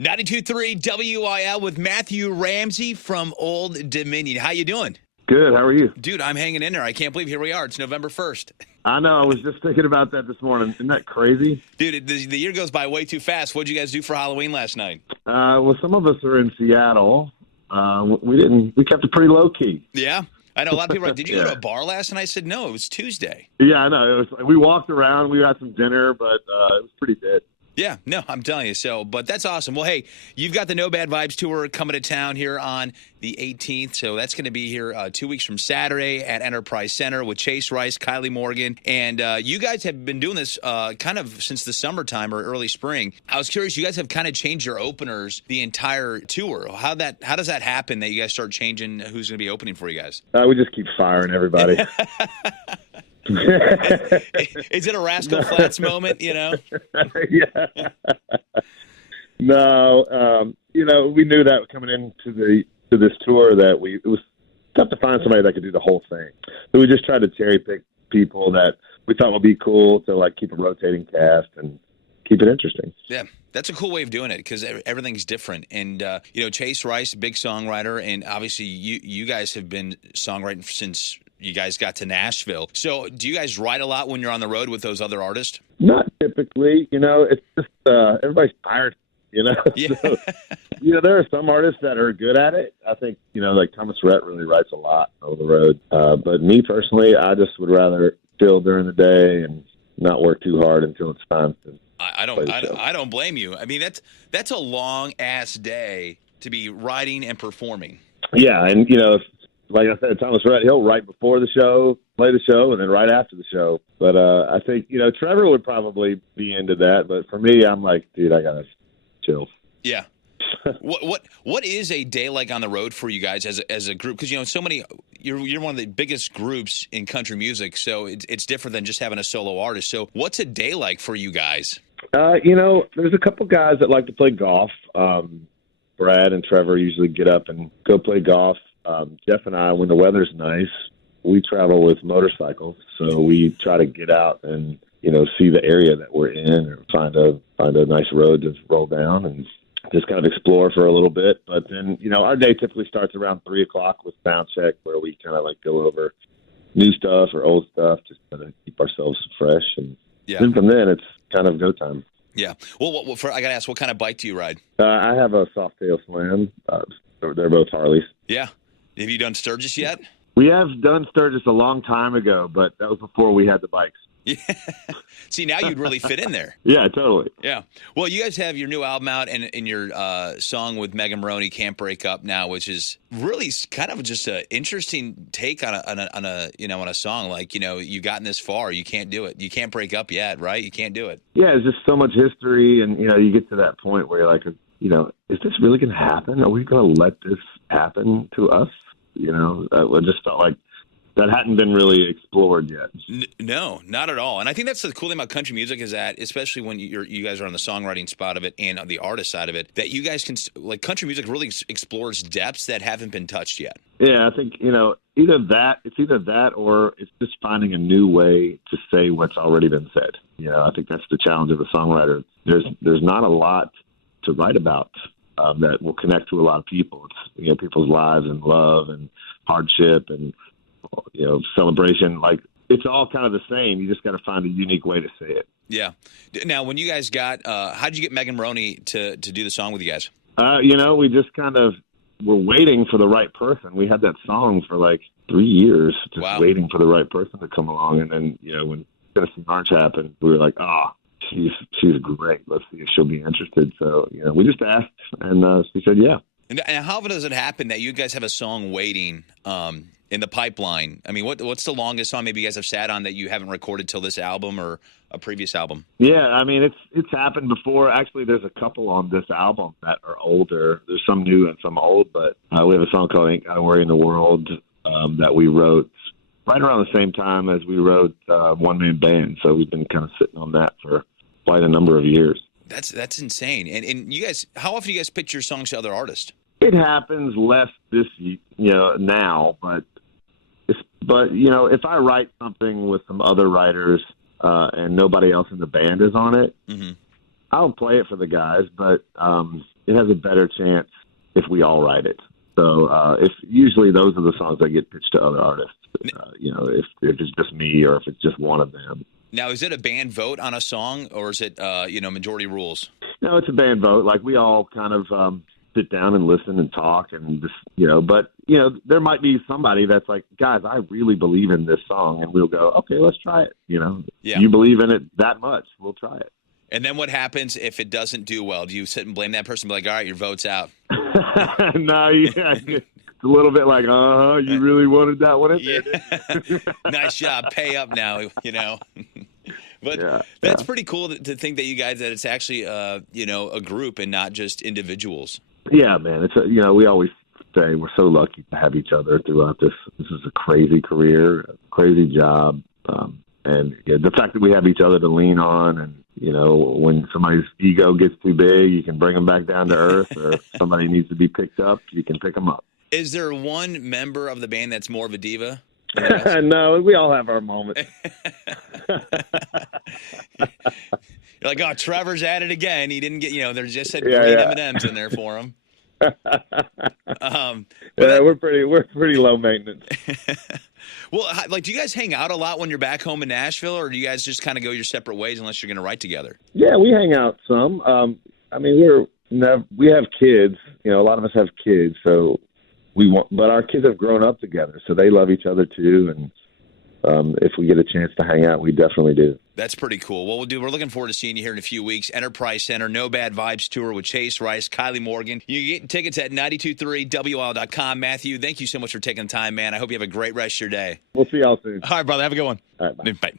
92.3 WIL with Matthew Ramsey from Old Dominion. How you doing? Good. How are you? Dude, I'm hanging in there. I can't believe here we are. It's November 1st. I know. I was just thinking about that this morning. Isn't that crazy? Dude, the year goes by way too fast. What did you guys do for Halloween last night? Well, some of us are in Seattle. We kept it pretty low key. Yeah? I know a lot of people are like, did you go to a bar last night? I said, no, it was Tuesday. Yeah, I know. We walked around. We had some dinner, but it was pretty dead. Yeah, no, I'm telling you. But that's awesome. Well, hey, you've got the No Bad Vibes tour coming to town here on the 18th. So that's going to be here 2 weeks from Saturday at Enterprise Center with Chase Rice, Kylie Morgan. And you guys have been doing this kind of since the summertime or early spring. I was curious, you guys have kind of changed your openers the entire tour. How does that happen that you guys start changing who's going to be opening for you guys? We just keep firing everybody. Is it a Rascal Flatts moment, Yeah. No, we knew that coming into this tour that it was tough to find somebody that could do the whole thing. So we just tried to cherry pick people that we thought would be cool to like keep a rotating cast and keep it interesting. Yeah. That's a cool way of doing it because everything's different. And, Chase Rice, big songwriter, and obviously you guys have been songwriting since you guys got to Nashville. So do you guys write a lot when you're on the road with those other artists? Not typically. It's just everybody's tired, Yeah. So, there are some artists that are good at it. I think, like Thomas Rhett really writes a lot on the road. But me personally, I just would rather chill during the day and not work too hard until it's time to I don't blame you. I mean, that's a long ass day to be writing and performing. Yeah, and like I said, Thomas Rhett, he'll write before the show, play the show, and then right after the show. But I think Trevor would probably be into that. But for me, I'm like, dude, I gotta chill. Yeah. What is a day like on the road for you guys as a group? Because so many, you're one of the biggest groups in country music, so it's different than just having a solo artist. So what's a day like for you guys? There's a couple guys that like to play golf. Brad and Trevor usually get up and go play golf. Jeff and I, when the weather's nice, we travel with motorcycles, so we try to get out and see the area that we're in, or find a nice road to roll down and just kind of explore for a little bit. But then our day typically starts around 3:00 with sound check, where we kind of like go over new stuff or old stuff, just kind of keep ourselves fresh, and then from then it's kind of go time. Yeah. Well, I gotta ask, what kind of bike do you ride? I have a Softail Slam. They're both Harleys. Yeah. Have you done Sturgis yet? We have done Sturgis a long time ago, but that was before we had the bikes. Yeah. See, now you'd really fit in there. Yeah, totally. Yeah. Well, you guys have your new album out, and your song with Megan Maroney, "Can't Break Up Now," which is really kind of just an interesting take on a song. Like, you've gotten this far, you can't do it. You can't break up yet, right? You can't do it. Yeah, it's just so much history, and you get to that point where you're like, is this really going to happen? Are we going to let this happen to us? I just felt like that hadn't been really explored yet. No, not at all. And I think that's the cool thing about country music is that, especially when you guys are on the songwriting spot of it and on the artist side of it, that you guys can, like, country music really explores depths that haven't been touched yet. Yeah, I think, either that or it's just finding a new way to say what's already been said. I think that's the challenge of a songwriter. There's not a lot to write about that will connect to a lot of people. It's, people's lives and love and hardship and, celebration. Like, it's all kind of the same. You just got to find a unique way to say it. Yeah. Now, when you guys got, how'd you get Megan Maroney to do the song with you guys? We just kind of were waiting for the right person. We had that song for like 3 years, just waiting for the right person to come along. And then, when Tennessee March happened, we were like, she's great. Let's see if she'll be interested. So, we just asked, and she said, yeah. And how often does it happen that you guys have a song waiting in the pipeline? I mean, what's the longest song maybe you guys have sat on that you haven't recorded till this album or a previous album? Yeah, I mean, it's happened before. Actually, there's a couple on this album that are older. There's some new and some old, but we have a song called "Ain't Got a Worry in the World" that we wrote right around the same time as we wrote One Man Band. So we've been kind of sitting on that for quite a number of years. That's insane. And you guys, how often do you guys pitch your songs to other artists? It happens less now, but if I write something with some other writers and nobody else in the band is on it, mm-hmm. I'll play it for the guys. But it has a better chance if we all write it. So if usually those are the songs that get pitched to other artists. If it's just me or if it's just one of them. Now, is it a band vote on a song, or is it majority rules? No, it's a band vote. Like we all kind of sit down and listen and talk and just, but there might be somebody that's like, guys, I really believe in this song, and we'll go, okay, let's try it. Yeah. You believe in it that much, we'll try it. And then what happens if it doesn't do well? Do you sit and blame that person and be like, all right, your vote's out? No, yeah. It's a little bit like, you really wanted that one in there. Yeah. Nice job. Pay up now, But that's pretty cool to think that you guys, that it's actually, a group and not just individuals. Yeah, man. It's we always say we're so lucky to have each other throughout this. This is a crazy career, a crazy job. And the fact that we have each other to lean on, and, when somebody's ego gets too big, you can bring them back down to earth, or if somebody needs to be picked up, you can pick them up. Is there one member of the band that's more of a diva? No, we all have our moments. You're like, oh, Trevor's at it again. He didn't get, they just said green M&Ms in there for him. We're pretty low maintenance. Well, do you guys hang out a lot when you're back home in Nashville, or do you guys just kind of go your separate ways unless you're going to write together? Yeah, we hang out some. We have kids. A lot of us have kids, so but our kids have grown up together, so they love each other too. And if we get a chance to hang out, we definitely do. That's pretty cool. Well, we're looking forward to seeing you here in a few weeks. Enterprise Center, No Bad Vibes Tour with Chase Rice, Kylie Morgan. You can get tickets at 92.3 WIL.com. Matthew, thank you so much for taking the time, man. I hope you have a great rest of your day. We'll see y'all soon. All right, brother. Have a good one. All right, bye. Bye.